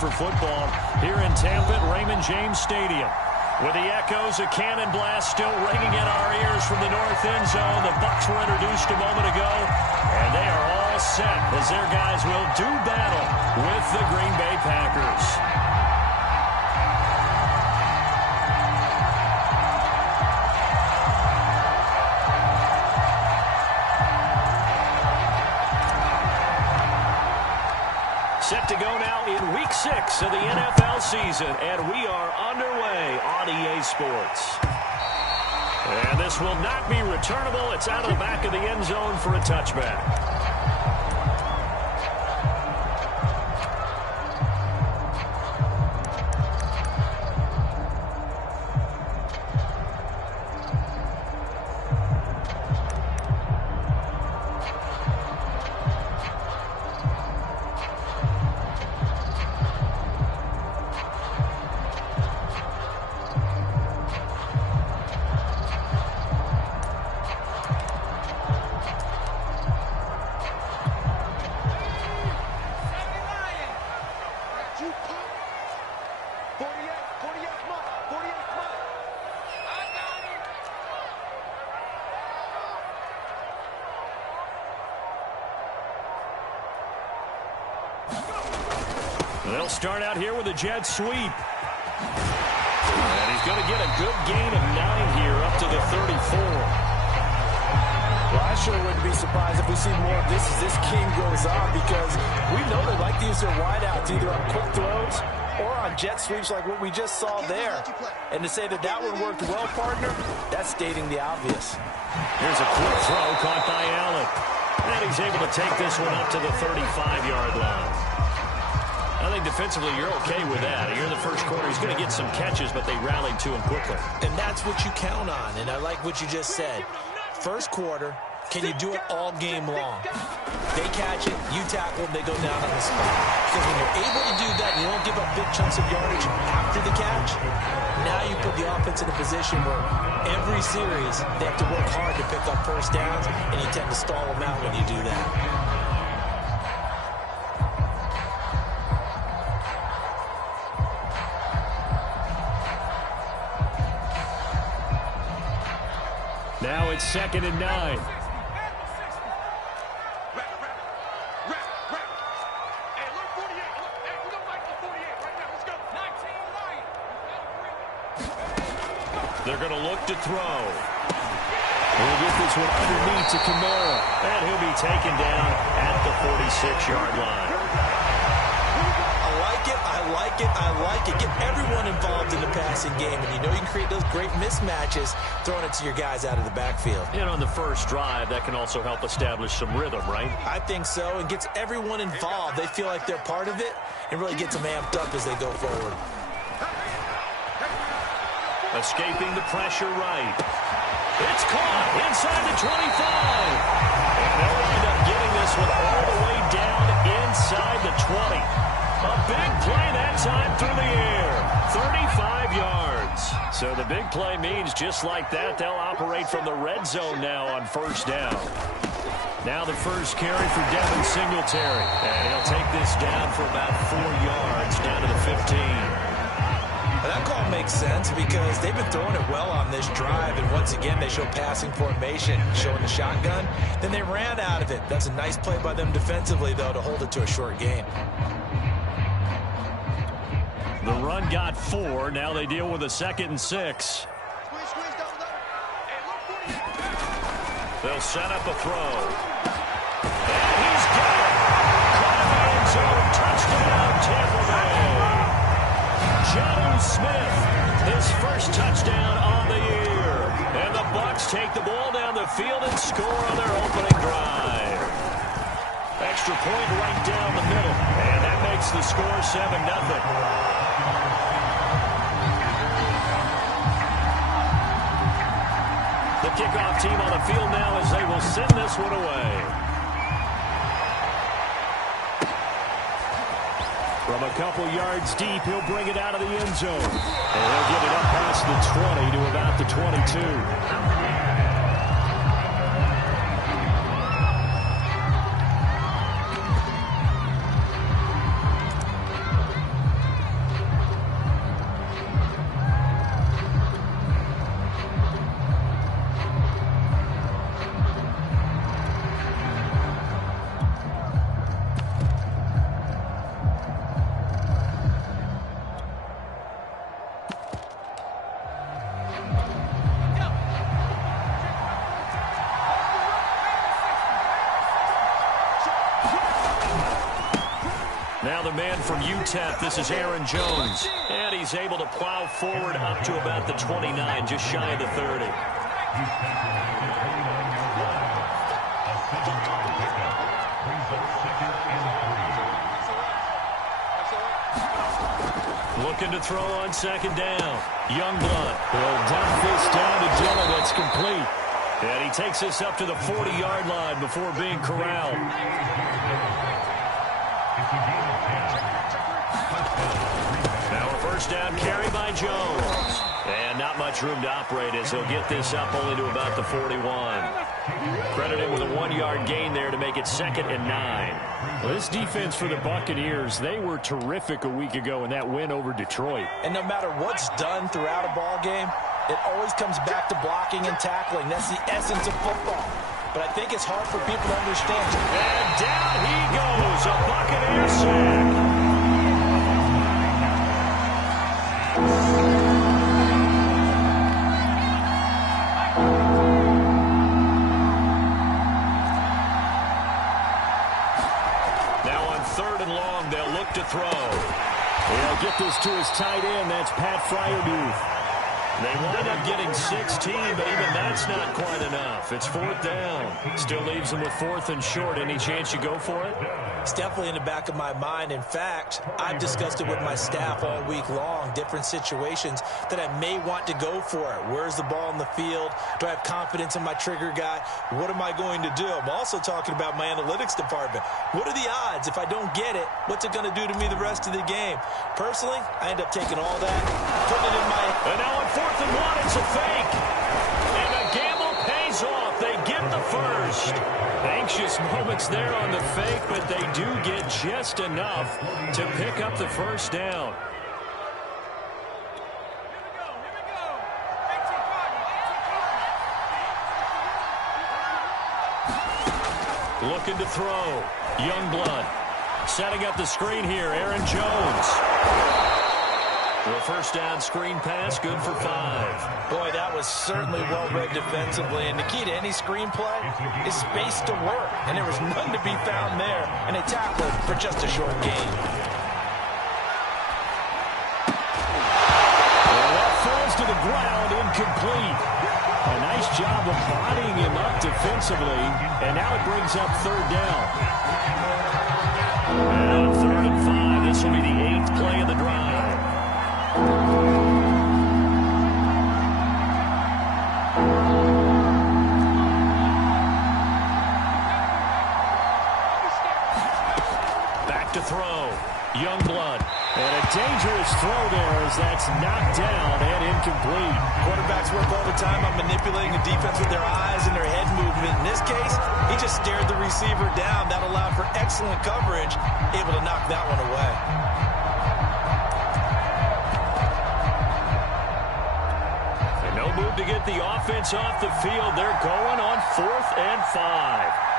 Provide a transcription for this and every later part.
for football here in Tampa at Raymond James Stadium. With the echoes of cannon blast still ringing in our ears from the north end zone, the Bucs were introduced a moment ago, and they are all set as their guys will do battle with the Green Bay Packers. Set to go now in Week 6 of the NFL season, and we are underway on EA Sports. And this will not be returnable. It's out of the back of the end zone for a touchback. They'll start out here with a jet sweep. And he's going to get a good gain of 9 here up to the 34. Well, I sure wouldn't be surprised if we see more of this as this king goes on, because we know they like to use their wideouts either on quick throws or on jet sweeps like what we just saw there. And to say that that one worked well, partner, that's stating the obvious. Here's a quick throw caught by Allen. And he's able to take this one up to the 35-yard line. I think defensively you're okay with that. Here in the first quarter, he's going to get some catches, but they rallied to him quickly. And that's what you count on, and I like what you just said. First quarter, can you do it all game long? They catch it, you tackle them, they go down on the spot. Because when you're able to do that, you don't give up big chunks of yardage after the catch. Now you put the offense in a position where every series they have to work hard to pick up first downs, and you tend to stall them out when you do that. Now it's 2nd and 9. They're going to look to throw. We'll get this one underneath to Kamara, and he'll be taken down at the 46-yard line. I like it. Get everyone involved in the passing game, and you know you can create those great mismatches throwing it to your guys out of the backfield. And on the first drive, that can also help establish some rhythm, right? I think so, and gets everyone involved. They feel like they're part of it, and really gets them amped up as they go forward. Escaping the pressure right. It's caught inside the 25. And they'll wind up getting this one all the way down inside the 20. A big play that time through the air. 35 yards. So the big play means just like that, they'll operate from the red zone now on first down. Now the first carry for Devin Singletary. And he'll take this down for about 4 yards down to the 15. That call makes sense because they've been throwing it well on this drive, and once again they show passing formation, showing the shotgun. Then they ran out of it. That's a nice play by them defensively, though, to hold it to a short gain. The run got 4. Now they deal with a 2nd and 6. They'll set up a throw. And he's got it. Caught in the end zone. Touchdown, Tampa Bay. Jonnu Smith, his first touchdown on the year. And the Bucs take the ball down the field and score on their opening drive. Extra point right down the middle. And that makes the score 7-0. The kickoff team on the field now as they will send this one away. From a couple yards deep, he'll bring it out of the end zone. And he'll get it up past the 20 to about the 22. the man from UTEP. This is Aaron Jones. And he's able to plow forward up to about the 29, just shy of the 30. Looking to throw on second down. Youngblood will dump this down to Dillon. It's complete. And he takes this up to the 40-yard line before being corralled. Now a first down carry by Jones. And not much room to operate as he'll get this up only to about the 41. Credit him with a 1-yard gain there to make it 2nd and 9. Well, this defense for the Buccaneers, they were terrific a week ago in that win over Detroit. And no matter what's done throughout a ball game, it always comes back to blocking and tackling. That's the essence of football. But I think it's hard for people to understand. And down he goes, a Buccaneer sack. Now on 3rd and long, they'll look to throw. They'll get this to his tight end. That's Pat Fryermuth. They wind up getting 16, but even that's not quite enough. It's 4th down. Still leaves them with 4th and short. Any chance you go for it? It's definitely in the back of my mind. In fact, I've discussed it with my staff all week long, different situations that I may want to go for it. Where's the ball in the field? Do I have confidence in my trigger guy? What am I going to do? I'm also talking about my analytics department. What are the odds? If I don't get it, what's it going to do to me the rest of the game? Personally, I end up taking all that, putting it in my... And now on 4th and 1, it's a fake. And a gamble pays off. They get the first. Anxious moments there on the fake, but they do get just enough to pick up the first down. Looking to throw. Youngblood setting up the screen here. Aaron Jones. The first down screen pass, good for 5. Boy, that was certainly well-read defensively. And the key to any screenplay is space to work. And there was none to be found there. And they tackled for just a short gain. Well, that falls to the ground, incomplete. A nice job of bodying him up defensively. And now it brings up 3rd down. And 3rd and 5. This will be the 8th play of the drive. Back to throw. Youngblood. And a dangerous throw there as that's knocked down and incomplete. Quarterbacks work all the time on manipulating the defense with their eyes and their head movement. In this case, he just stared the receiver down. That allowed for excellent coverage, able to knock that one away. And no move to get the offense off the field. They're going on 4th and 5.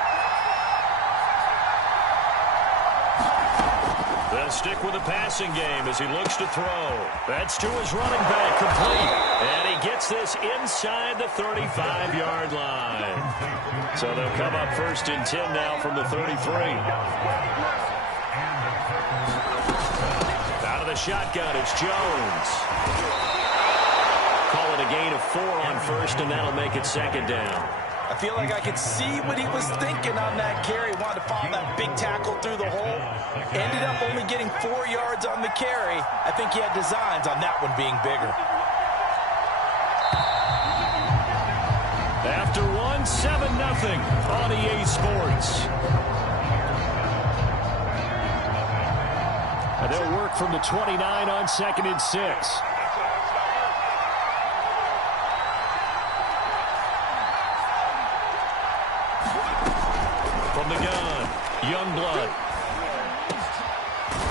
They'll stick with the passing game as he looks to throw. That's to his running back, complete. And he gets this inside the 35-yard line. So they'll come up 1st and 10 now from the 33. Out of the shotgun, it's Jones. Call it a gain of 4 on 1st, and that'll make it 2nd down. I feel like I could see what he was thinking on that carry. Wanted to follow that big tackle through the hole. Ended up only getting 4 yards on the carry. I think he had designs on that one being bigger. After 7-0 on EA Sports. And they'll work from the 29 on 2nd and 6. From the gun, Youngblood.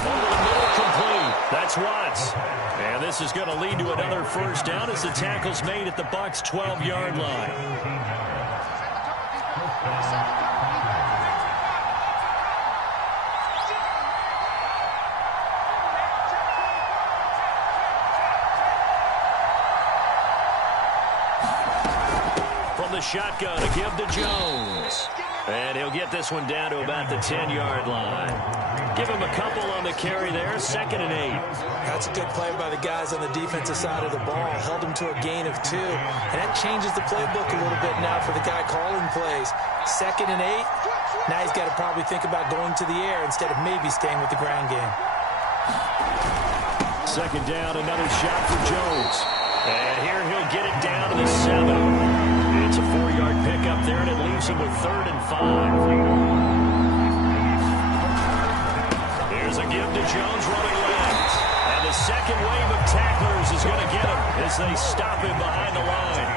Over the middle, complete. That's Watts. And this is going to lead to another first down as the tackle's made at the Bucs' 12-yard line. From the shotgun, a give to Jones. And he'll get this one down to about the 10-yard line. Give him a couple on the carry there, 2nd and 8. That's a good play by the guys on the defensive side of the ball. Held him to a gain of 2. And that changes the playbook a little bit now for the guy calling plays. 2nd and 8. Now he's got to probably think about going to the air instead of maybe staying with the ground game. 2nd down, another shot for Jones. And here he'll get it down to the 7. It's a 4-yard pickup there, and it leaves him with 3rd and 5. Here's a give to Jones running left. And the second wave of tacklers is going to get him as they stop him behind the line.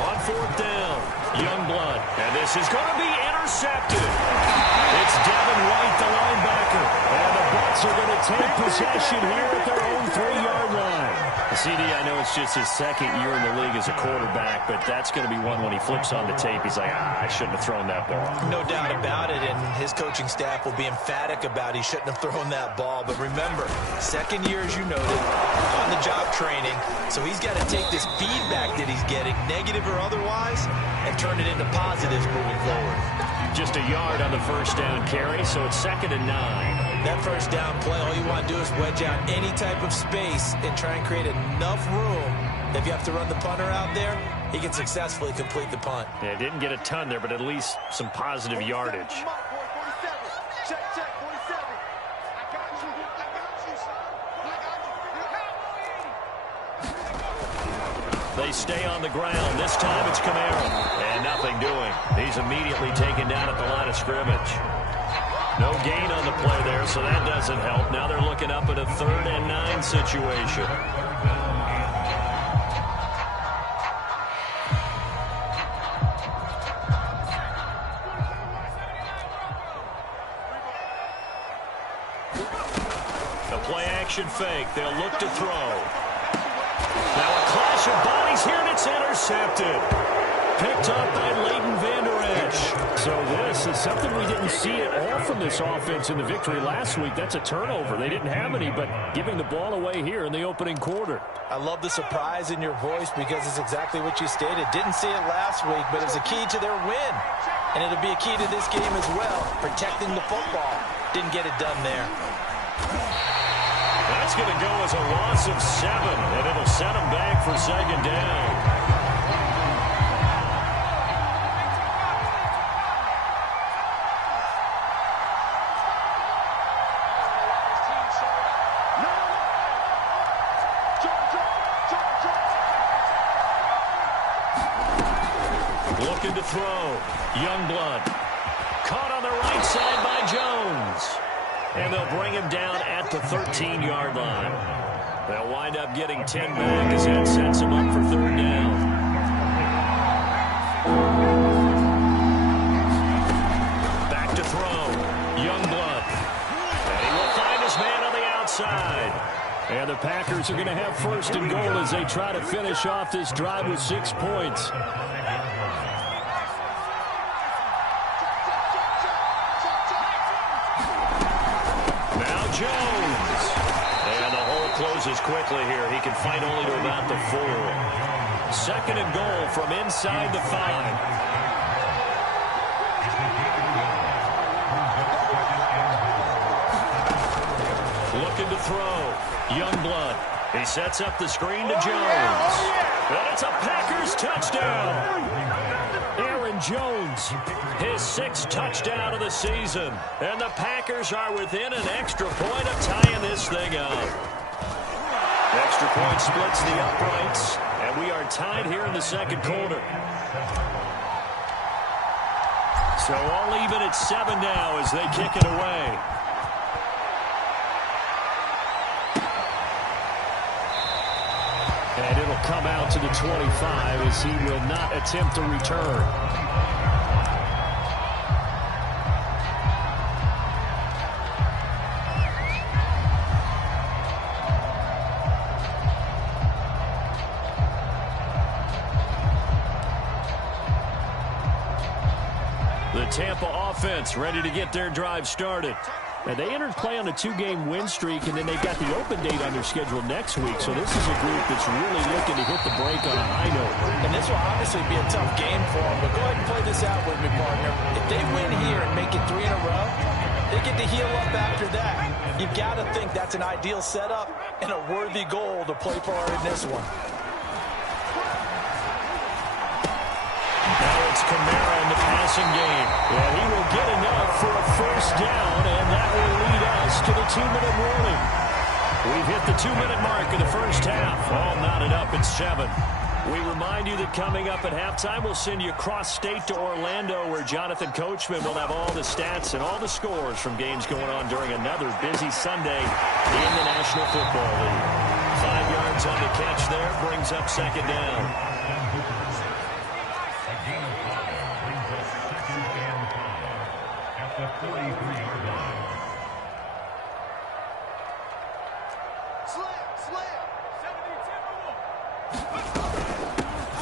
On 4th down, Youngblood. And this is going to be intercepted. It's Devin White, the linebacker. And the Bucs are going to take possession here at their own 3-yard line. CD, I know it's just his 2nd year in the league as a quarterback, but that's going to be one when he flips on the tape. He's like, I shouldn't have thrown that ball. No doubt about it, and his coaching staff will be emphatic about he shouldn't have thrown that ball. But remember, 2nd year, as you noted, on-the-job training, so he's got to take this feedback that he's getting, negative or otherwise, and turn it into positives moving forward. Just a yard on the 1st down carry, so it's 2nd and 9. That 1st down play, all you want to do is wedge out any type of space and try and create enough room. If you have to run the punter out there, he can successfully complete the punt. Yeah, didn't get a ton there, but at least some positive yardage. They stay on the ground. This time it's Camaro. And nothing doing. He's immediately taken down at the line of scrimmage. No gain on the play there, so that doesn't help. Now they're looking up at a 3rd and 9 situation. The play-action fake. They'll look to throw. Now a clash of bodies here, and it's intercepted. Picked up by Leighton Vander Esch. So this is something we didn't see at all from this offense in the victory last week. That's a turnover. They didn't have any, but giving the ball away here in the opening quarter. I love the surprise in your voice because it's exactly what you stated. Didn't see it last week, but it's a key to their win. And it'll be a key to this game as well, protecting the football. Didn't get it done there. That's going to go as a loss of 7, and it'll set them back for 2nd down. Looking to throw. Youngblood. Caught on the right side by Jones. And they'll bring him down at the 13-yard line. They'll wind up getting 10 back as that sets him up for 3rd down. Back to throw. Youngblood. And he will find his man on the outside. And the Packers are going to have 1st and goal as they try to finish off this drive with 6 points. Jones. And the hole closes quickly here. He can fight only to about the 4. 2nd and goal from inside the 5. Looking to throw. Youngblood. He sets up the screen to Jones. And it's a Packers touchdown. Aaron Jones, his 6th touchdown of the season. And the Packers are within an extra point of tying this thing up. Extra point splits the uprights, and we are tied here in the 2nd quarter. So all even at 7 now as they kick it away. And it'll come out to the 25 as he will not attempt to return. The Tampa offense ready to get their drive started. And they entered play on a 2-game win streak, and then they've got the open date on their schedule next week. So this is a group that's really looking to hit the break on a high note. And this will obviously be a tough game for them. But go ahead and play this out with me, partner. If they win here and make it 3 in a row, they get to heal up after that. You've got to think that's an ideal setup and a worthy goal to play for in this one. Now it's Kamara in the passing game. And he will get enough for a first down, and that will lead us to the 2-minute warning. We've hit the 2-minute mark in the first half. All knotted up at 7. We remind you that coming up at halftime, we'll send you across state to Orlando, where Jonathan Coachman will have all the stats and all the scores from games going on during another busy Sunday in the National Football League. 5 yards on the catch there, brings up second down.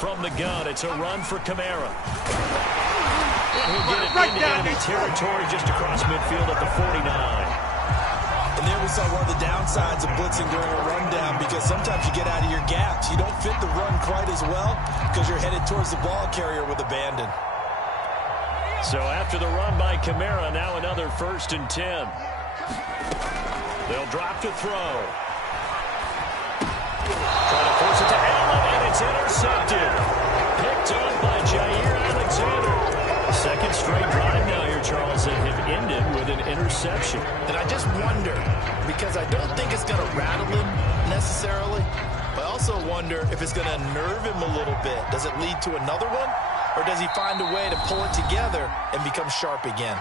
From the gun, it's a run for Kamara. And he'll get it into enemy territory just across midfield at the 49. And there we saw one of the downsides of blitzing during a rundown, because sometimes you get out of your gaps. You don't fit the run quite as well because you're headed towards the ball carrier with abandon. So after the run by Kamara, now another 1st and 10. They'll drop to throw. Trying to force it to Allen, and it's intercepted. Picked up by Jair Alexander. Second straight drive now here, Charles, that have ended with an interception. And I just wonder, because I don't think it's going to rattle him necessarily, but I also wonder if it's going to nerve him a little bit. Does it lead to another one? Or does he find a way to pull it together and become sharp again?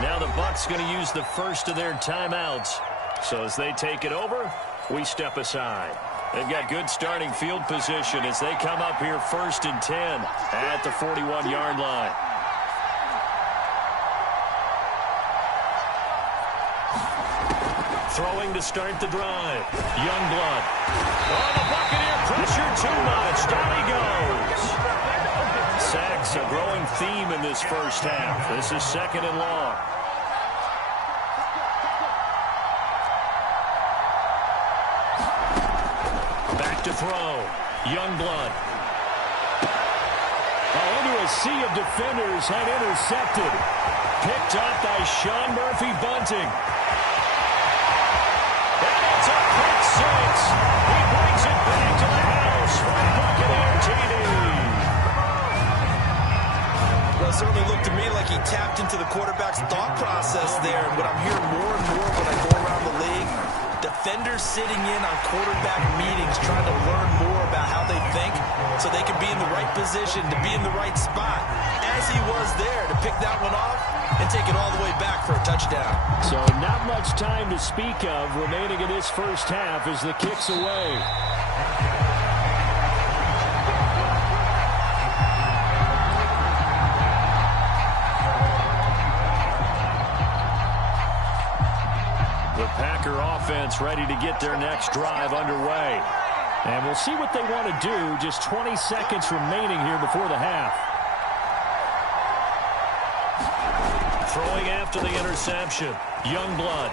Now the Bucs going to use the first of their timeouts. So as they take it over, we step aside. They've got good starting field position as they come up here 1st and 10 at the 41-yard line. Throwing to start the drive. Youngblood. Oh, the Buccaneer pressure too much. Down he goes. Sacks, a growing theme in this first half. This is 2nd and long. Back to throw. Youngblood. Into a sea of defenders and intercepted. Picked up by Sean Murphy Bunting. And it's a pick 6. He brings it back to the house for Buccaneer TD. Well, it certainly looked to me like he tapped into the quarterback's thought process there. And what I'm hearing more and more when I go around the league, defenders sitting in on quarterback meetings trying to learn more about how they think so they can be in the right position to be in the right spot, as he was there to pick that one off and take it all the way back for a touchdown. So not much time to speak of remaining in this first half as the kick's away. The Packer offense ready to get their next drive underway. And we'll see what they want to do. Just 20 seconds remaining here before the half. Throwing after the interception. Youngblood.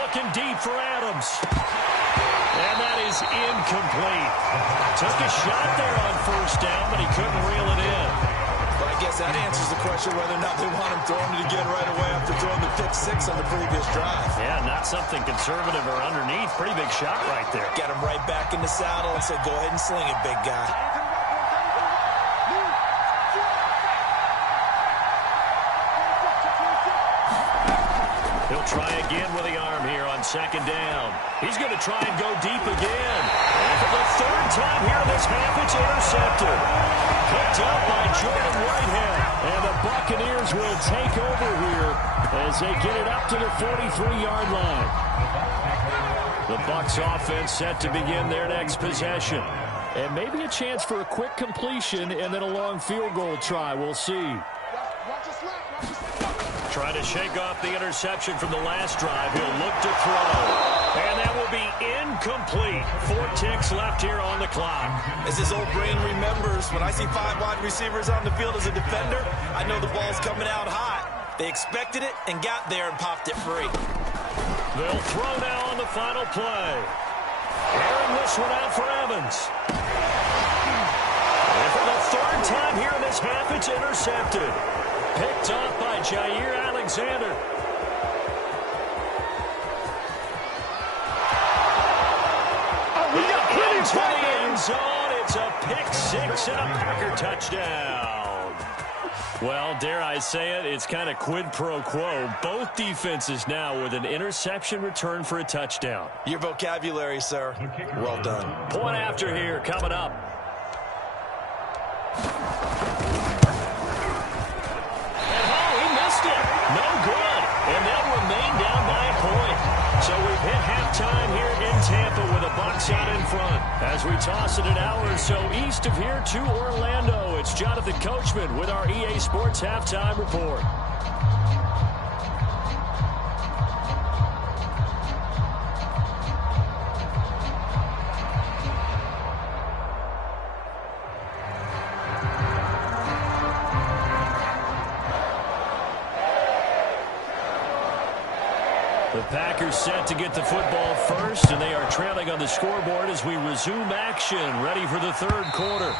Looking deep for Adams. And that is incomplete. Took a shot there on 1st down, but he couldn't reel it in. But I guess that answers the question whether or not they want him throwing it again right away after throwing the pick 6 on the previous drive. Yeah, not something conservative or underneath. Pretty big shot right there. Get him right back in the saddle and say, go ahead and sling it, big guy. He'll try again with the arm here on 2nd down. He's going to try and go deep again. And for the 3rd time here in this half, it's intercepted. Picked up by Jordan Whitehead. And the Buccaneers will take over here as they get it up to the 43-yard line. The Bucs offense set to begin their next possession. And maybe a chance for a quick completion and then a long field goal try. We'll see. Trying to shake off the interception from the last drive. He'll look to throw. And that will be incomplete. 4 ticks left here on the clock. As his old brain remembers, when I see 5 wide receivers on the field as a defender, I know the ball's coming out hot. They expected it and got there and popped it free. They'll throw now on the final play. Airing this one out for Evans. And for the third time here in this half, it's intercepted. Picked off by Jair Alexander. Into the end zone. It's a pick six and a Packer touchdown. Well, dare I say it, it's kind of quid pro quo. Both defenses now with an interception return for a touchdown. Your vocabulary, sir. Well done. Point after here coming up. And he missed it. No good. And they'll remain down by a point. So we've hit halftime here in Tampa with a Bucs out in front. As we toss it an hour or so east of here to Orlando, it's Jonathan Coachman with our EA Sports Halftime Report. The Packers set to get the football first, and they are trailing on the scoreboard as we resume action, ready for the third quarter.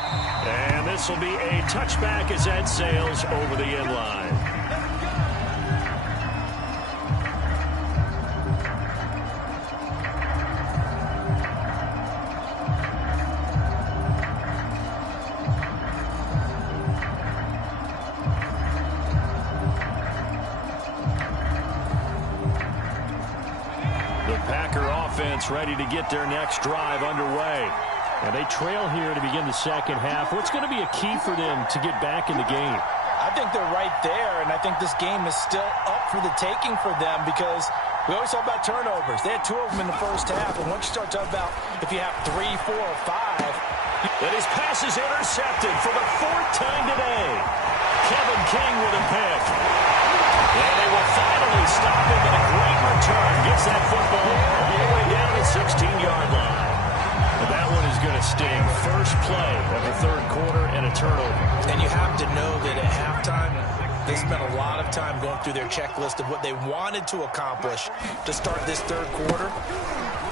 And this will be a touchback as Ed sails over the end line. Ready to get their next drive underway. And they trail here to begin the second half. What's going to be a key for them to get back in the game? I think they're right there, and I think this game is still up for the taking for them because we always talk about turnovers. They had 2 of them in the first half, and once you start talking about if you have 3, 4, or 5. And his pass is intercepted for the 4th time today. Kevin King with a pick. And they will finally stop him with a great return. Gets that football all the way down the 16-yard line. And that one is going to sting. First play of the third quarter and a turnover. And you have to know that at halftime, they spent a lot of time going through their checklist of what they wanted to accomplish to start this third quarter.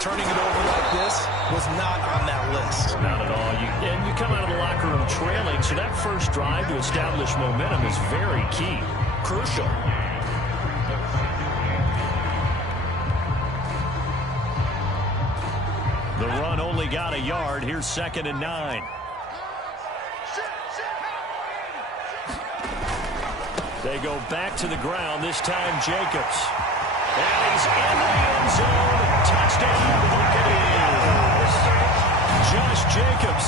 Turning it over like this was not on that list. Not at all. And you come out of the locker room trailing, so that first drive to establish momentum is very key. Crucial. The run only got a yard. Here's 2nd and 9. They go back to the ground, this time Jacobs. And he's in the end zone. Touchdown, Buccaneers. Josh Jacobs,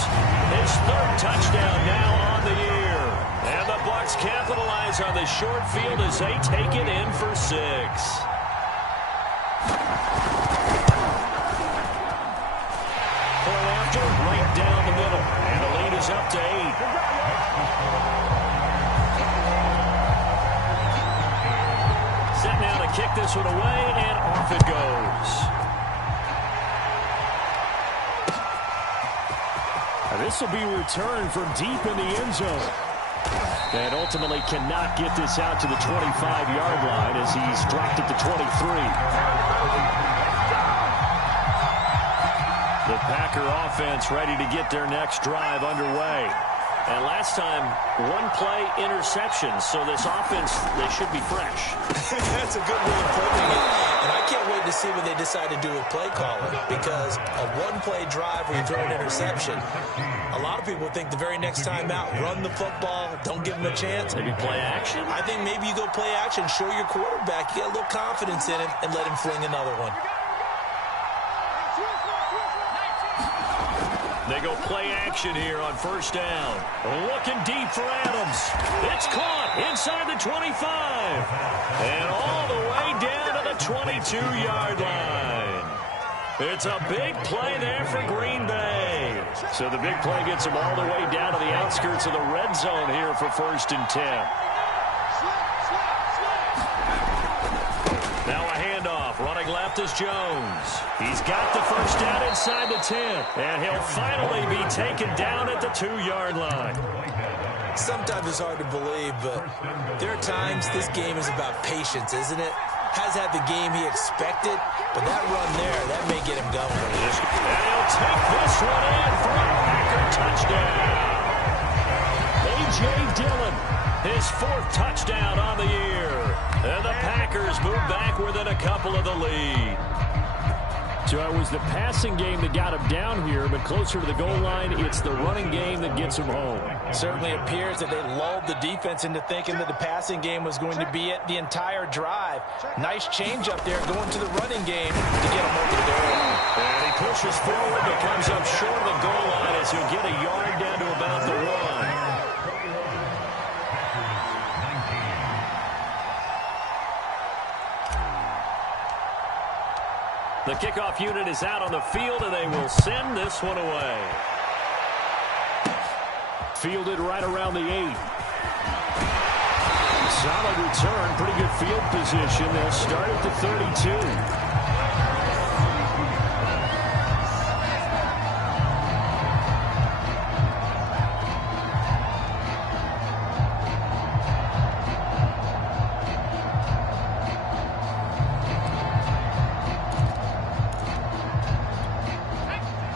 his 3rd touchdown now on the year. And the Bucs capitalize on the short field as they take it in for 6. Right down the middle, and the lead is up to 8. Set now to kick this one away, and off it goes. And this will be returned from deep in the end zone. And ultimately cannot get this out to the 25-yard line as he's dropped at the 23. The Packer offense ready to get their next drive underway. And last time, 1-play interception. So this offense, they should be fresh. That's a good way of putting it. And I can't wait to see what they decide to do with play calling. Because a 1-play drive where you throw an interception, a lot of people think the very next time out, run the football, don't give them a chance. Maybe play action? I think maybe you go play action, show your quarterback, you get a little confidence in him, and let him fling another one. They go play action here on first down. Looking deep for Adams. It's caught inside the 25. And all the way down to the 22-yard line. It's a big play there for Green Bay. So the big play gets them all the way down to the outskirts of the red zone here for 1st and 10. Now a handoff. Running left is Jones. He's got the first down inside the 10. And he'll finally be taken down at the 2-yard line. Sometimes it's hard to believe, but there are times this game is about patience, isn't it? Has had the game he expected, but that run there, that may get him going. And he'll take this one in for a Packer touchdown. A.J. Dillon, his 4th touchdown on the year. And the Packers move back within a couple of the lead. So it was the passing game that got him down here, but closer to the goal line, it's the running game that gets him home. Certainly appears that they lulled the defense into thinking that the passing game was going to be it the entire drive. Nice change up there going to the running game to get him over the goal line. And he pushes forward, but comes up short of the goal line as he'll get a yard down to about the 1. The kickoff unit is out on the field, and they will send this one away. Fielded right around the 8. Solid return, pretty good field position. They'll start at the 32.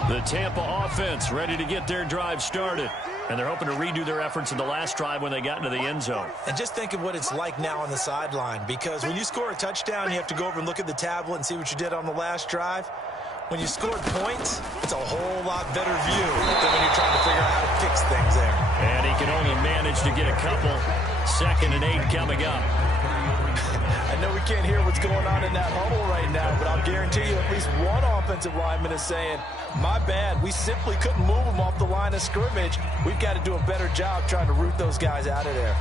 The Tampa offense ready to get their drive started. And they're hoping to redo their efforts in the last drive when they got into the end zone. And just think of what it's like now on the sideline, because when you score a touchdown, you have to go over and look at the tablet and see what you did on the last drive. When you scored points, it's a whole lot better view than when you're trying to figure out how to fix things there. And he can only manage to get a couple. 2nd and 8 coming up. I know we can't hear what's going on in that huddle right now, but I'll guarantee you at least one offensive lineman is saying, my bad, we simply couldn't move them off the line of scrimmage. We've got to do a better job trying to root those guys out of there.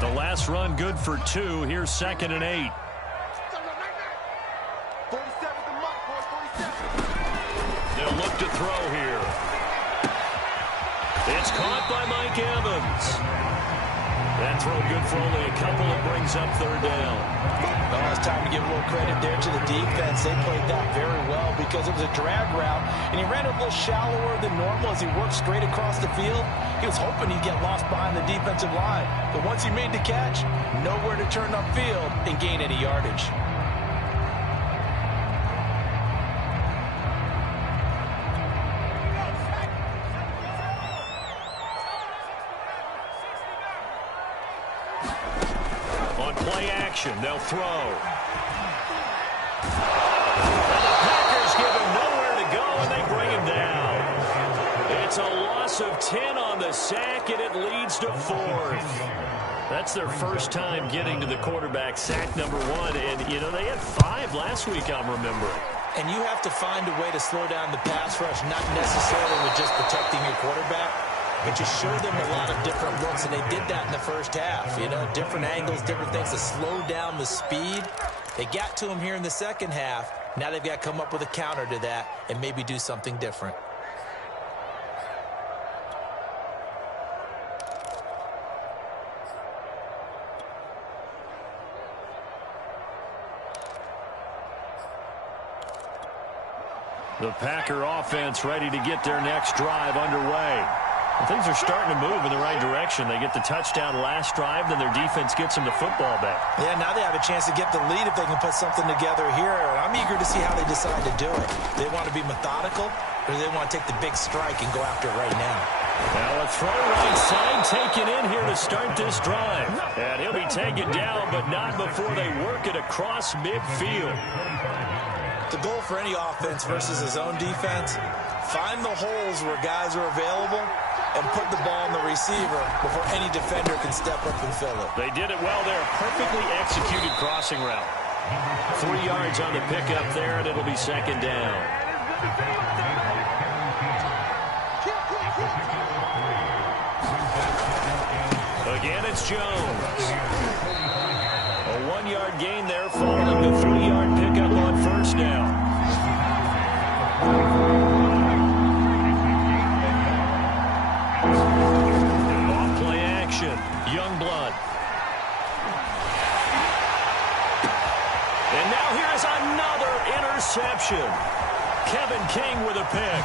The last run good for 2. Here's 2nd and 8. They'll look to throw here. It's caught by Mike Evans. That throw good for only a couple. It brings up 3rd down. Well, it's time to give a little credit there to the defense. They played that very well because it was a drag route, and he ran it a little shallower than normal as he worked straight across the field. He was hoping he'd get lost behind the defensive line, but once he made the catch, nowhere to turn upfield and gain any yardage. They'll throw. And the Packers give him nowhere to go, and they bring him down. It's a loss of 10 on the sack, and it leads to 4th. That's their first time getting to the quarterback, sack number 1. And, you know, they had 5 last week, I'm remembering. And you have to find a way to slow down the pass rush, not necessarily with just protecting your quarterback, but you show them a lot of different looks, and they did that in the first half. You know, different angles, different things to slow down the speed. They got to him here in the second half. Now they've got to come up with a counter to that and maybe do something different. The Packer offense ready to get their next drive underway. And things are starting to move in the right direction. They get the touchdown last drive, then their defense gets them the football back. Yeah, now they have a chance to get the lead if they can put something together here. I'm eager to see how they decide to do it. They want to be methodical, or do they want to take the big strike and go after it right now? Now a throw right side taken in here to start this drive. And he'll be taken down, but not before they work it across midfield. The goal for any offense versus his own defense, find the holes where guys are available and put the ball on the receiver before any defender can step up and fill it. They did it well there. Perfectly executed crossing route. 3 yards on the pickup there, and it'll be 2nd down. Again, it's Jones. A 1-yard gain there following the 3-yard pickup on 1st down. Off play action. Youngblood. And now here's another interception. Kevin King with a pick.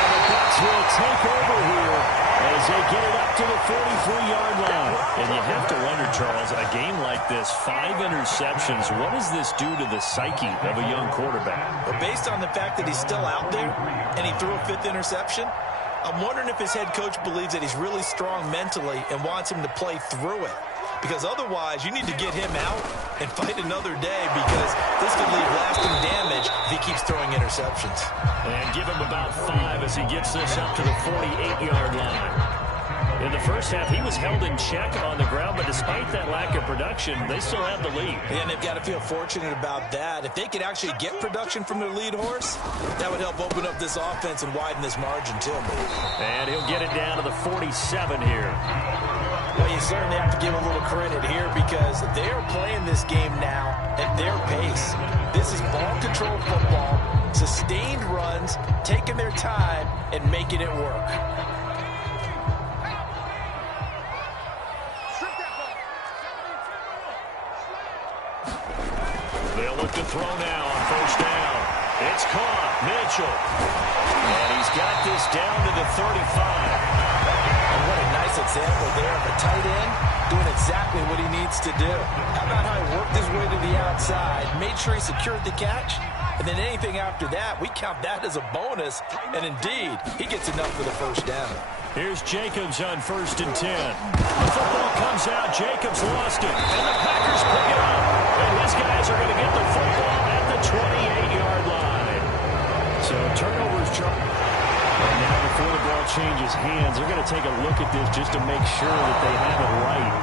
And the Bucs will take over here as they get it up to the 43-yard line. And you have to wonder, Charles, a game like this, 5 interceptions, what does this do to the psyche of a young quarterback? Well, based on the fact that he's still out there and he threw a 5th interception, I'm wondering if his head coach believes that he's really strong mentally and wants him to play through it. Because otherwise, you need to get him out and fight another day, because this could leave lasting damage if he keeps throwing interceptions. And give him about 5 as he gets this up to the 48-yard line. In the first half, he was held in check on the ground, but despite that lack of production, they still have the lead. Yeah, and they've got to feel fortunate about that. If they could actually get production from their lead horse, that would help open up this offense and widen this margin too. And he'll get it down to the 47 here. Well, you certainly have to give a little credit here, because they are playing this game now at their pace. This is ball control football, sustained runs, taking their time, and making it work. They'll look to throw now on first down. It's caught. Mitchell. And he's got this down to the 35. And what a nice example there of a tight end doing exactly what he needs to do. How about how he worked his way to the outside, made sure he secured the catch, and then anything after that, we count that as a bonus. And indeed, he gets enough for the first down. Here's Jacobs on 1st and 10. The football comes out. Jacobs lost it. And the Packers pick it up. And his guys are going to get the football at the 28-yard line. So turnovers. And now before the ball changes hands, they're going to take a look at this just to make sure that they have it right.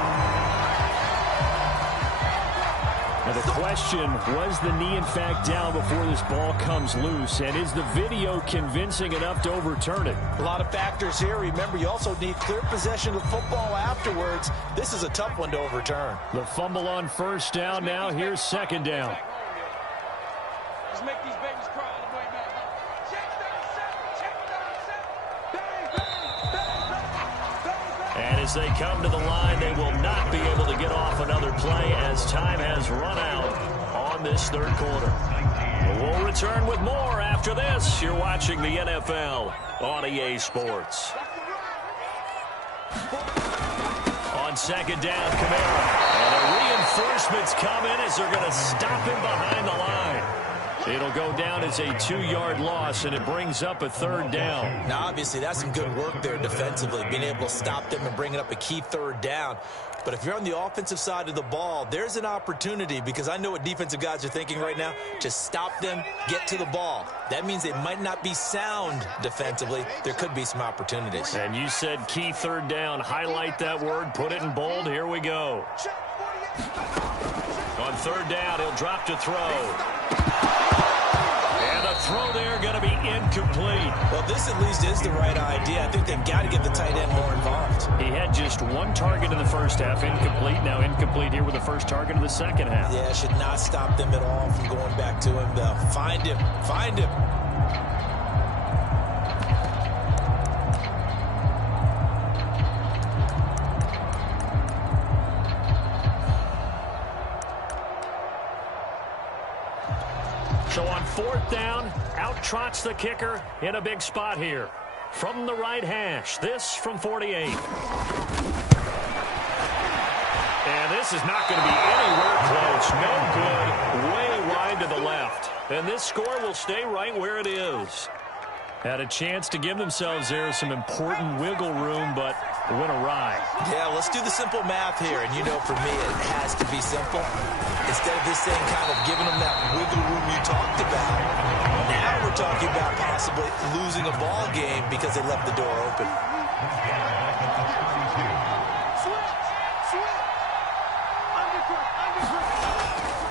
Now the question, was the knee in fact down before this ball comes loose? And is the video convincing enough to overturn it? A lot of factors here. Remember, you also need clear possession of football afterwards. This is a tough one to overturn. The fumble on first down now. Here's 2nd down. Let's make these babies cry all the way back. And as they come to the line, they will not be able to get off another play as time has run out on this 3rd quarter. We'll return with more after this. You're watching the NFL on EA Sports. On 2nd down, Kamara. And the reinforcements come in as they're going to stop him behind the line. It'll go down as a 2-yard loss, and it brings up a 3rd down. Now, obviously, that's some good work there defensively, being able to stop them and bringing up a key 3rd down. But if you're on the offensive side of the ball, there's an opportunity, because I know what defensive guys are thinking right now. Just stop them, get to the ball. That means they might not be sound defensively. There could be some opportunities. And you said key 3rd down. Highlight that word. Put it in bold. Here we go. On 3rd down, he'll drop to throw. And the throw there going to be incomplete. Well, this at least is the right idea. I think they've got to get the tight end more involved. He had just 1 target in the first half. Incomplete. Now incomplete here with the first target of the second half. Yeah, should not stop them at all from going back to him, though. Find him. Find him. So on 4th down, out trots the kicker in a big spot here. From the right hash, this from 48. And this is not going to be anywhere close. No good. Way wide to the left. And this score will stay right where it is. Had a chance to give themselves there some important wiggle room, but it went awry. Yeah, let's do the simple math here. And you know, for me, it has to be simple. Instead of this thing kind of giving them that wiggle room you talked about, now we're talking about possibly losing a ball game because they left the door open.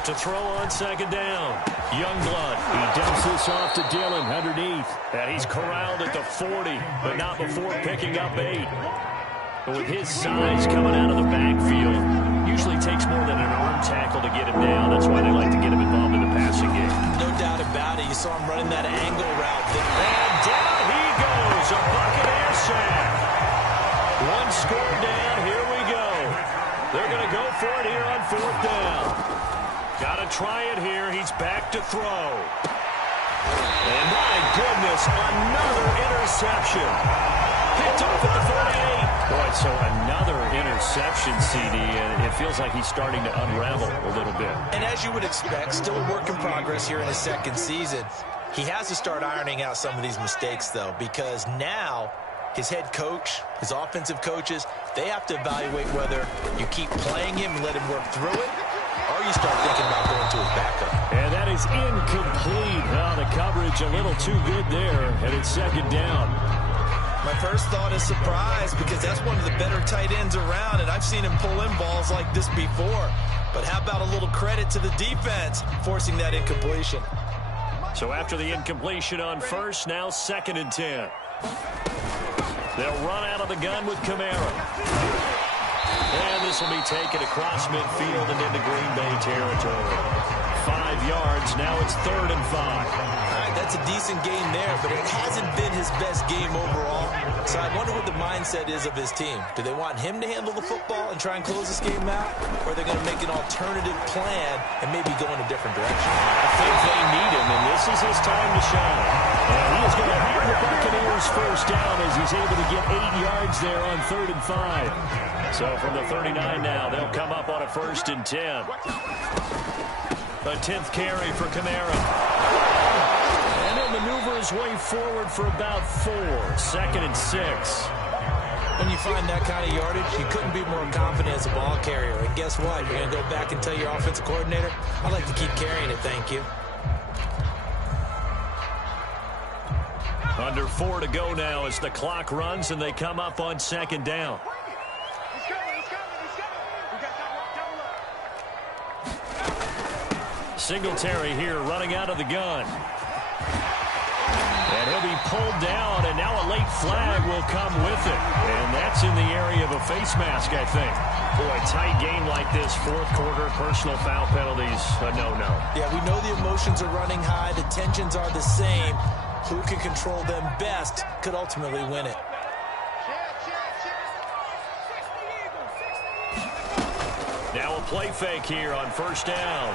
To throw on 2nd down. Youngblood. He dumps this off to Dillon underneath. And he's corralled at the 40, but not before picking up 8. But with his size coming out of the backfield, usually takes more than an arm tackle to get him down. That's why they like to get him involved in the passing game. No doubt about it. You saw him running that angle route. And down he goes. A Buccaneer sack. 1 score down. Here we go. They're going to go for it here on 4th down. Got to try it here. He's back to throw. And my goodness, another interception. Picked off at the 48. Boy, so another interception, CD, and it feels like he's starting to unravel a little bit. And as you would expect, still a work in progress here in his second season. He has to start ironing out some of these mistakes, though, because now his head coach, his offensive coaches, they have to evaluate whether you keep playing him and let him work through it, or you start thinking about going to his backup. And that is incomplete. Oh, the coverage a little too good there, and it's second down. My first thought is surprise, because that's one of the better tight ends around, and I've seen him pull in balls like this before. But how about a little credit to the defense forcing that incompletion? So after the incompletion on first, now 2nd and 10. They'll run out of the gun with Kamara. And this will be taken across midfield and into Green Bay territory. 5 yards, now it's 3rd and 5. All right, that's a decent game there, but it hasn't been his best game overall. So I wonder what the mindset is of his team. Do they want him to handle the football and try and close this game out? Or are they going to make an alternative plan and maybe go in a different direction? I think they need him, and this is his time to shine. And he is going to have the Buccaneers first down as he's able to get 8 yards there on 3rd and 5. So from the 39 now, they'll come up on a 1st and 10. A 10th carry for Kamara. And he'll maneuver his way forward for about 4. 2nd and 6. When you find that kind of yardage, you couldn't be more confident as a ball carrier. And guess what? You're going to go back and tell your offensive coordinator, I'd like to keep carrying it, thank you. Under 4 to go now as the clock runs and they come up on 2nd down. Singletary here running out of the gun. And he'll be pulled down, and now a late flag will come with it. And that's in the area of a face mask, I think. Boy, tight game like this, 4th quarter, personal foul penalties, a no-no. Yeah, we know the emotions are running high, the tensions are the same. Who can control them best could ultimately win it. Now a play fake here on 1st down.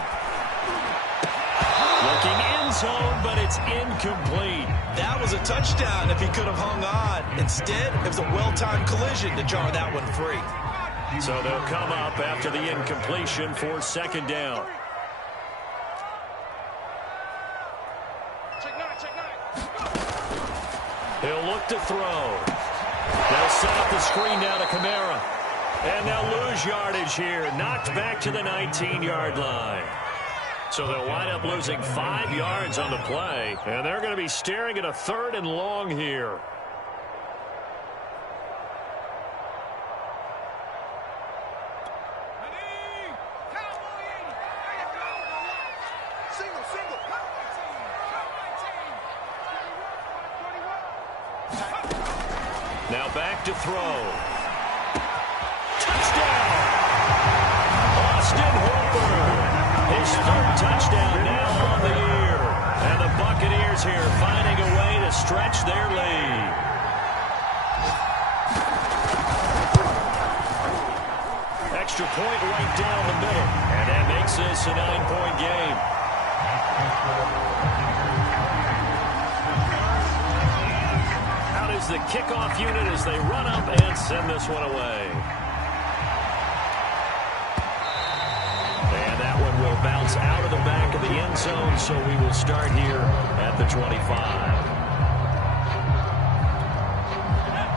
Looking end zone, but it's incomplete. That was a touchdown if he could have hung on. Instead, it was a well-timed collision to jar that one free. So they'll come up after the incompletion for 2nd down. He'll look to throw. They'll set up the screen now to Kamara. And they'll lose yardage here. Knocked back to the 19-yard line. So they'll wind up losing 5 yards on the play. And they're going to be staring at a 3rd and long here. Now back to throw. Touchdown! Austin Hooper. His 3rd touchdown now on the year. And the Buccaneers here finding a way to stretch their lead. Extra point right down the middle. And that makes this a 9-point game. Out is the kickoff unit as they run up and send this one away. And that one will bounce out of the back of the end zone, so we will start here at the 25.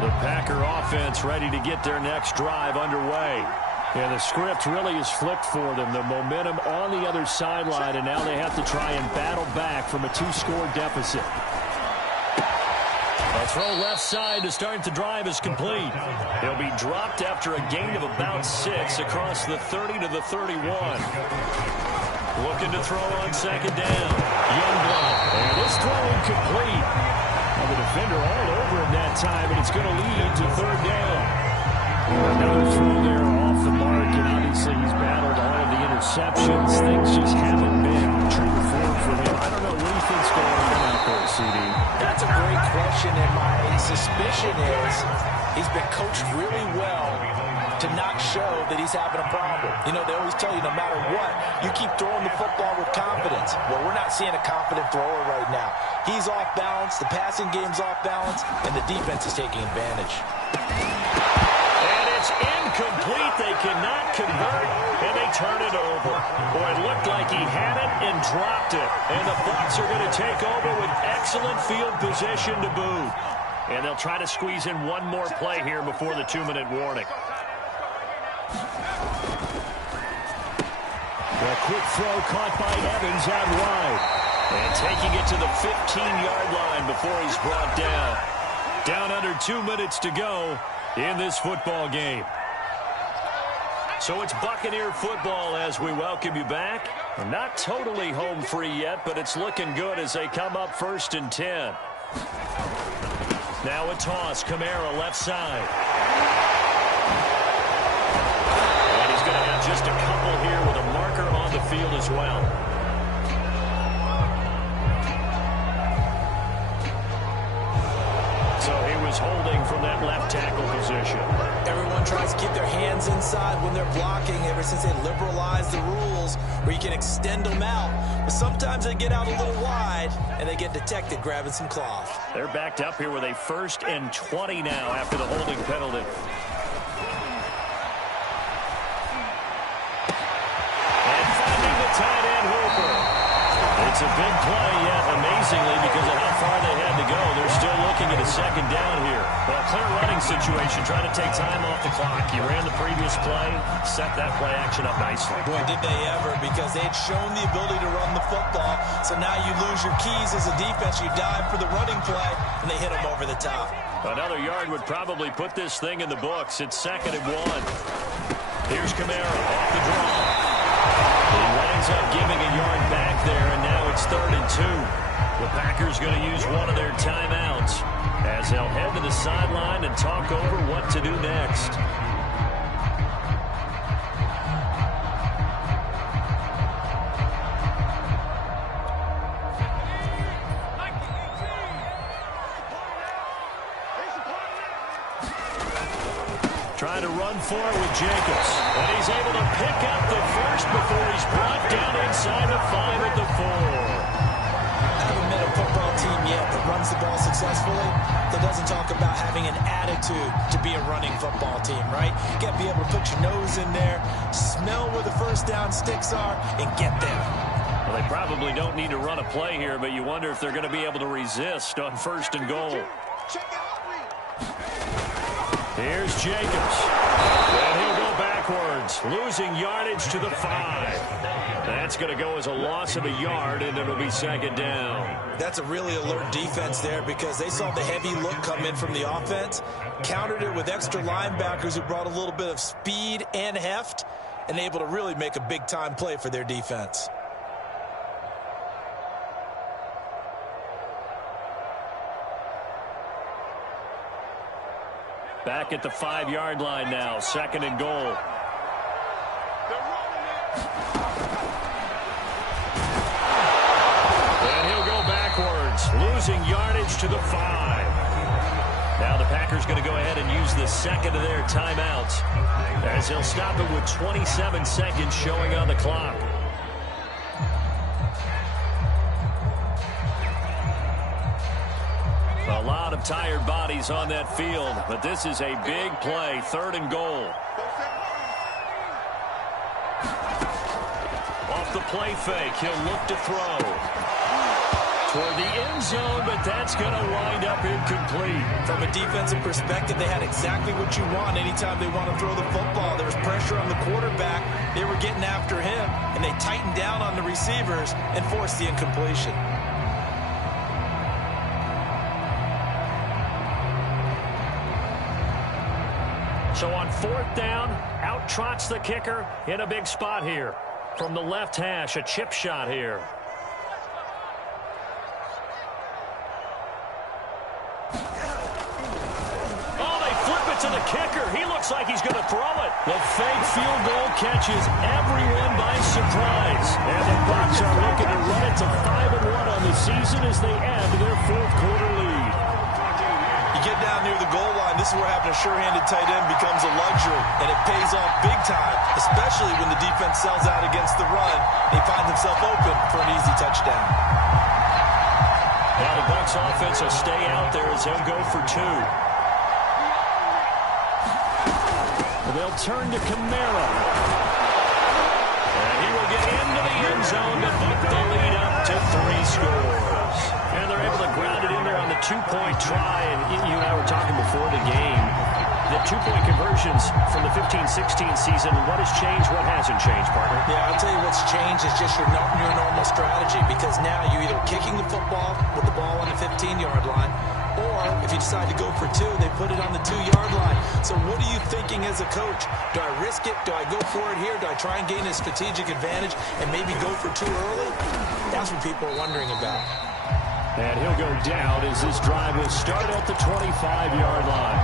The Packer offense ready to get their next drive underway. And the script really is flipped for them. The momentum on the other sideline, and now they have to try and battle back from a 2-score deficit. A throw left side to start the drive is complete. He'll be dropped after a gain of about 6 across the 30 to the 31. Looking to throw on 2nd down. Youngblood. And this throw incomplete. And the defender all over him that time, and it's going to lead to 3rd down. Another throw there off the mark, and obviously he's battled all of the interceptions. Things just haven't been true to form for him. I don't know what he thinks going on out there, CD. That's a great question, and my suspicion is he's been coached really well to to not show that he's having a problem. You know, they always tell you no matter what, you keep throwing the football with confidence. Well, we're not seeing a confident thrower right now. He's off balance, the passing game's off balance, and the defense is taking advantage. And it's incomplete. They cannot convert, and they turn it over. Boy, it looked like he had it and dropped it. And the Bucs are going to take over with excellent field position to boot. And they'll try to squeeze in one more play here before the 2-minute warning. A quick throw caught by Evans out wide. And taking it to the 15-yard line before he's brought down. Down under 2 minutes to go in this football game. So it's Buccaneer football as we welcome you back. Not totally home free yet, but it's looking good as they come up 1st and 10. Now a toss, Kamara left side. And he's going to have just a couple here with a marker on the field as well. So he was holding from that left tackle position. Everyone tries to keep their hands inside when they're blocking ever since they liberalized the rules where you can extend them out. But sometimes they get out a little wide and they get detected grabbing some cloth. They're backed up here with a 1st and 20 now after the holding penalty. And finding the tight end Hooper. It's a big play, yet amazingly, because of how far they had to go, they're still looking at a 2nd down here. Well, clear running situation, trying to take time off the clock. He ran the previous play, set that play action up nicely. Boy, did they ever, because they had shown the ability to run the football. So now you lose your keys as a defense. You dive for the running play, and they hit them over the top. Another yard would probably put this thing in the books. It's 2nd and 1. Here's Kamara off the draw. He winds up giving a yard back there, and now it's 3rd and 2. The Packers going to use one of their timeouts as they'll head to the sideline and talk over what to do next. Trying to run for it with Jacobs. And he's able to pick up the first before he's brought down inside the 5 at the 4. I haven't met a football team yet that runs the ball successfully that doesn't talk about having an attitude to be a running football team, right? You got to be able to put your nose in there, smell where the 1st down sticks are, and get there. Well, they probably don't need to run a play here, but you wonder if they're going to be able to resist on 1st and goal. Here's Jacobs. And he'll go backwards, losing yardage to the 5. That's going to go as a loss of a yard, and it'll be 2nd down. That's a really alert defense there because they saw the heavy look come in from the offense, countered it with extra linebackers who brought a little bit of speed and heft, and able to really make a big-time play for their defense. Back at the 5-yard line now, 2nd and goal. And he'll go backwards, losing yardage to the 5. Now the Packers going to go ahead and use the 2nd of their timeouts as he'll stop it with 27 seconds showing on the clock. A lot of tired bodies on that field, but this is a big play, 3rd and goal. Off the play fake, he'll look to throw. Toward the end zone, but that's going to wind up incomplete. From a defensive perspective, they had exactly what you want anytime they want to throw the football. There was pressure on the quarterback. They were getting after him, and they tightened down on the receivers and forced the incompletion. So on 4th down, out trots the kicker in a big spot here. From the left hash, a chip shot here. Oh, they flip it to the kicker. He looks like he's going to throw it. The fake field goal catches everyone by surprise. And the Bucs are looking to run it to 5-1 on the season as they add to their 4th quarter lead. You get down near the goal line, this where having a sure-handed tight end becomes a luxury, and it pays off big time, especially when the defense sells out against the run. They find themselves open for an easy touchdown. Now the Bucs offense will stay out there as they'll go for 2. They'll turn to Kamara. And he will get into the end zone to put the lead up to 3 scores. And they're able to ground it in there on the 2-point try. And you and I were talking before the game. The 2-point conversions from the 15-16 season, what has changed, what hasn't changed, partner? Yeah, I'll tell you what's changed is just your normal strategy, because now you're either kicking the football with the ball on the 15-yard line, or if you decide to go for 2, they put it on the 2-yard line. So what are you thinking as a coach? Do I risk it? Do I go for it here? Do I try and gain a strategic advantage and maybe go for 2 early? That's what people are wondering about. And he'll go down as this drive will start at the 25-yard line.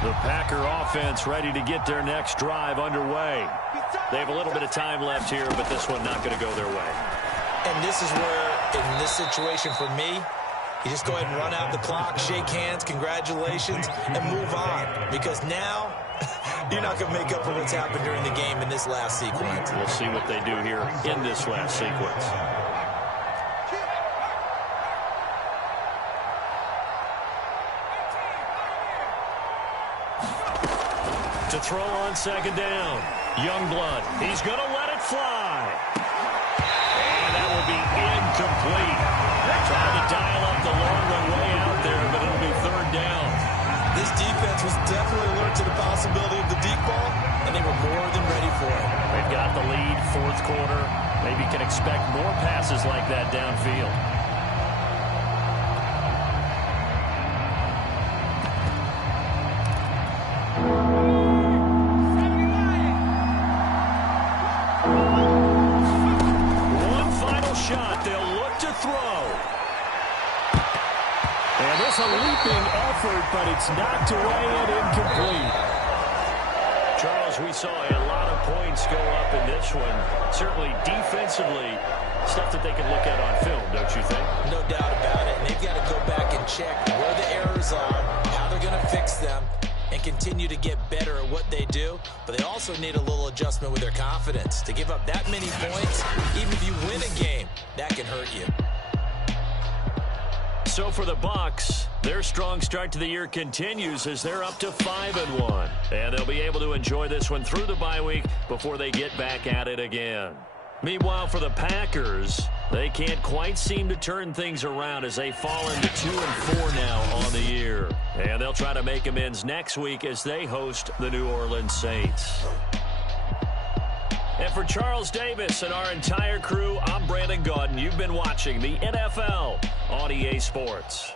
The Packer offense ready to get their next drive underway. They have a little bit of time left here, but this one not going to go their way. And this is where, in this situation for me, you just go ahead and run out the clock, shake hands, congratulations, and move on. Because now, you're not going to make up for what's happened during the game in this last sequence. We'll see what they do here in this last sequence. To throw on second down. Youngblood, he's going to let it fly. And that will be incomplete. Trying to dial up the long run way out there, but it'll be 3rd down. This defense was definitely alert to the possibility of the deep ball, and they were more than ready for it. They've got the lead, 4th quarter. Maybe can expect more passes like that downfield. A leaping effort, but it's knocked away and incomplete. Charles, we saw a lot of points go up in this one. Certainly defensively, stuff that they can look at on film, don't you think? No doubt about it. And they've got to go back and check where the errors are, how they're going to fix them, and continue to get better at what they do. But they also need a little adjustment with their confidence. To give up that many points, even if you win a game, that can hurt you. So for the Bucs, their strong start to the year continues as they're up to 5-1. And they'll be able to enjoy this one through the bye week before they get back at it again. Meanwhile, for the Packers, they can't quite seem to turn things around as they fall into 2-4 now on the year. And they'll try to make amends next week as they host the New Orleans Saints. And for Charles Davis and our entire crew, I'm Brandon Gaudin. You've been watching the NFL on EA Sports.